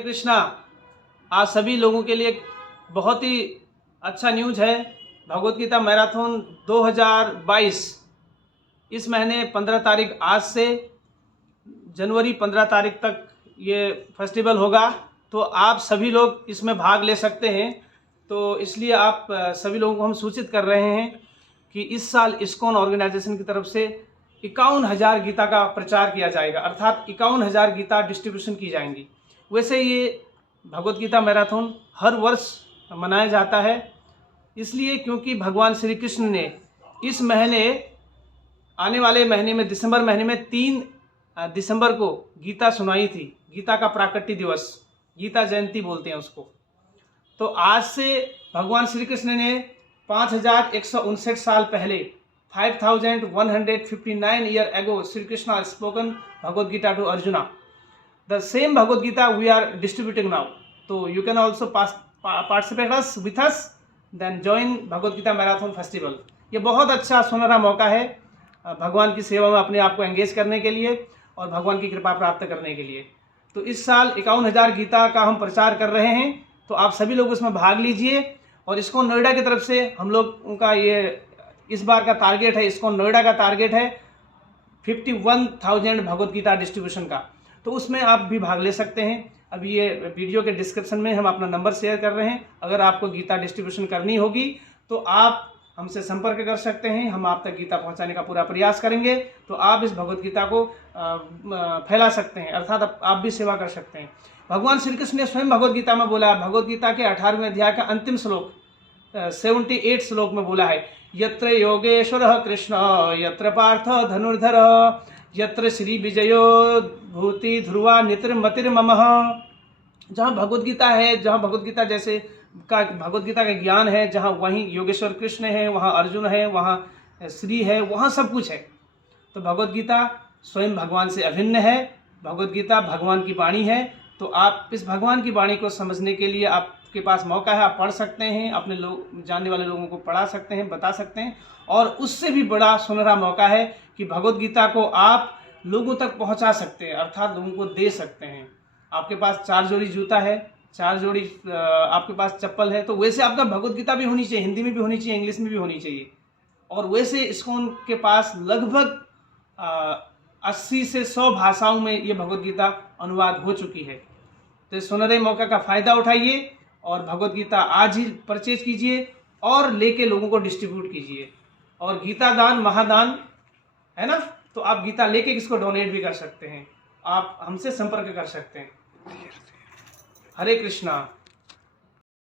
कृष्णा, आज सभी लोगों के लिए एक बहुत ही अच्छा न्यूज़ है। भगवत गीता मैराथन 2022 इस महीने 15 तारीख आज से जनवरी 15 तारीख तक ये फेस्टिवल होगा। तो आप सभी लोग इसमें भाग ले सकते हैं। तो इसलिए आप सभी लोगों को हम सूचित कर रहे हैं कि इस साल इस्कॉन ऑर्गेनाइजेशन की तरफ से 51,000 गीता का प्रचार किया जाएगा, अर्थात 51,000 गीता डिस्ट्रीब्यूशन की जाएंगी। वैसे ये भगवत गीता मैराथन हर वर्ष मनाया जाता है, इसलिए क्योंकि भगवान श्री कृष्ण ने इस महीने, आने वाले महीने में, दिसंबर महीने में 3 दिसंबर को गीता सुनाई थी। गीता का प्राकट्य दिवस, गीता जयंती बोलते हैं उसको। तो आज से भगवान श्री कृष्ण ने 5,159 साल पहले 5,159 year ago Shri Krishna spoken Bhagavad Gita to Arjuna. The same Bhagavad Gita we are distributing now. So you can also participate with us, then join Bhagavad Gita Marathon Festival. ये बहुत अच्छा सुनहरा मौका है भगवान की सेवा में अपने आप को एंगेज करने के लिए और भगवान की कृपा प्राप्त करने के लिए। तो इस साल 51,000 गीता का हम प्रचार कर रहे हैं, तो आप सभी लोग उसमें भाग लीजिए। और इसको नोएडा की तरफ से हम लोग उनका ये इस बार का टारगेट है, इसको नोएडा का टारगेट है 51,000 भगवत गीता डिस्ट्रीब्यूशन का। तो उसमें आप भी भाग ले सकते हैं। अभी ये वीडियो के डिस्क्रिप्शन में हम अपना नंबर शेयर कर रहे हैं। अगर आपको गीता डिस्ट्रीब्यूशन करनी होगी तो आप हमसे संपर्क कर सकते हैं। हम आप तक गीता पहुंचाने का पूरा प्रयास करेंगे। तो आप इस भगवत गीता को फैला सकते हैं, अर्थात आप भी सेवा कर सकते हैं। भगवान श्री कृष्ण ने स्वयं भगवत गीता में बोला, भगवत गीता के 18वें अध्याय का अंतिम श्लोक 78 श्लोक में बोला है, यत्र योगेश्वर कृष्ण यत्र पार्थ धनुर्धर यत्र श्री विजयो भूति ध्रुवा नितिर्मतिर्ममः। जहाँ भगवत गीता है, जहाँ भगवत गीता जैसे का भगवत गीता का ज्ञान है, जहाँ वहीं योगेश्वर कृष्ण है, वहाँ अर्जुन है, वहाँ श्री है, वहाँ सब कुछ है। तो भगवत गीता स्वयं भगवान से अभिन्न है। भगवत गीता भगवान की वाणी है। तो आप इस भगवान की वाणी को समझने के लिए आपके पास मौका है, आप पढ़ सकते हैं, अपने लोग जानने वाले लोगों को पढ़ा सकते हैं, बता सकते हैं। और उससे भी बड़ा सुनहरा मौका है कि भगवत गीता को आप लोगों तक पहुंचा सकते हैं, अर्थात लोगों को दे सकते हैं। आपके पास 4 जोड़ी जूता है, 4 जोड़ी आपके पास चप्पल है, तो वैसे आपका भगवत गीता भी होनी चाहिए, हिंदी में भी होनी चाहिए, इंग्लिश में भी होनी चाहिए। और वैसे इस्कॉन के पास लगभग 80 से 100 भाषाओं में ये भगवत गीता अनुवाद हो चुकी है। तो इस सुनहरे मौका का फ़ायदा उठाइए और भगवत गीता आज ही परचेज कीजिए और लेके लोगों को डिस्ट्रीब्यूट कीजिए। और गीता दान महादान है ना, तो आप गीता लेके किसको डोनेट भी कर सकते हैं। आप हमसे संपर्क कर सकते हैं। हरे कृष्णा।